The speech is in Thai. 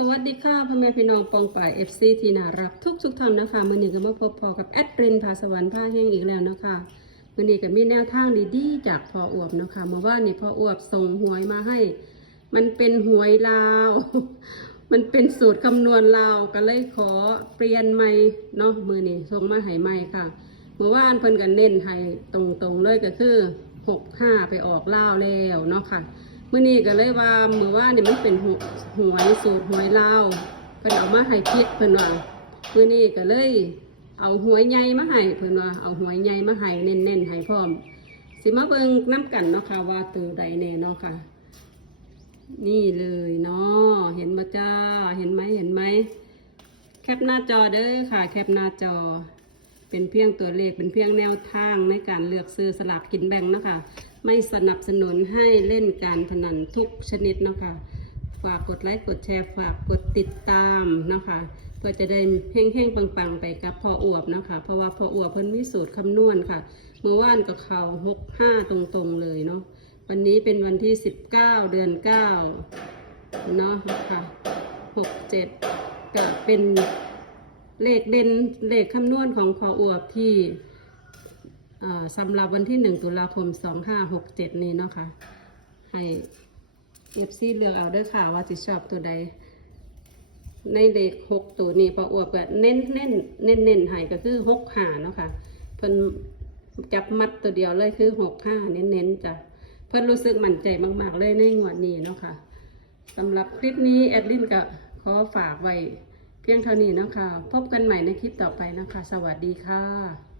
สวัสดีค่ะพ่อแม่พี่น้องปองป่ายเอฟซีที่น่ารักทุกทุกท่านนะคะมือนี้ก็มาพบพอกับแอดรินพาสวรรค์ผ้าแห้งอีกแล้วนะคะมือนี้ก็มีแนวทางดีๆ จากพ่ออวบนะคะเมื่อวานนี้พ่ออวบส่งหวยมาให้ มันเป็นหวยลาว มันเป็นสูตรคำนวณลาวก็เลยขอเปลี่ยนใหม่เนาะมือนี้ส่งมาให้ใหม่ค่ะเมื่อวานเพิ่นก็เน้นให้ตรงๆเลยก็คือหกห้าไปออกลาวแล้วเนาะค่ะ มื่อนี้ก็เลยว่าเมื่อว่านี่มันเป็นหวหวยสูตรหวยลาวเพิ่นเอามาให้พิษเพิ่นว่ามื่อนี้ก็เลย เอาหวยใหญ่มาให้เพิ่นว่าเอาหวยใหญ่มาให้เน้นๆให้พร้อม สิมาเบิ่งน้ำกันเนาะค่ะว่าตัวใดแน่เนาะค่ะ นี่เลยเนาะเห็นมาจ้าเห็นไหมเห็นไหมแคปหน้าจอเด้อค่ะ แคปหน้าจอ เป็นเพียงตัวเลขเป็นเพียงแนวทางในการเลือกซื้อสลากกินแบ่งนะคะ ไม่สนับสนุนให้เล่นการพนันทุกชนิดนะคะฝากกดไลค์กดแชร์ฝากกดติดตามนะคะเพื่อจะได้เฮ่งเฮงๆปังๆ ไปกับพ่ออวบนะคะ เพราะว่าพ่ออวบเพิ่นมีสูตรคำนวณค่ะเมื่อวานก็เขาหกห้าตรงๆเลยเนาะวันนี้เป็นวันที่สิบเก้าเดือนเก้าเนาะค่ะหกเจ็ดก็เป็น เลขเด่นเลขคำนวณของพออวบที่สำหรับวันที่ 1 ตุลาคม 2567 นี้เนาะค่ะ ให้เอฟซีเลือกเอาด้วยค่ะ ว่าจะชอบตัวใด ในเลข 6 ตัวนี้ปออวบก็เน้นเน้นเน้นเน้นให้ก็คือ 6 หาเนาะค่ะ เพิ่นจับมัดตัวเดียวเลยคือ 6ห้าเน้นเน้นจ้ะ เพิ่นรู้สึกมั่นใจมาก ๆ เลยในงวดนี้เนาะค่ะสำหรับคลิปนี้แอดลินก็ขอฝากไว้ พียงเท่านี้นะคะ พบกันใหม่ในคลิปต่อไปนะคะ สวัสดีค่ะ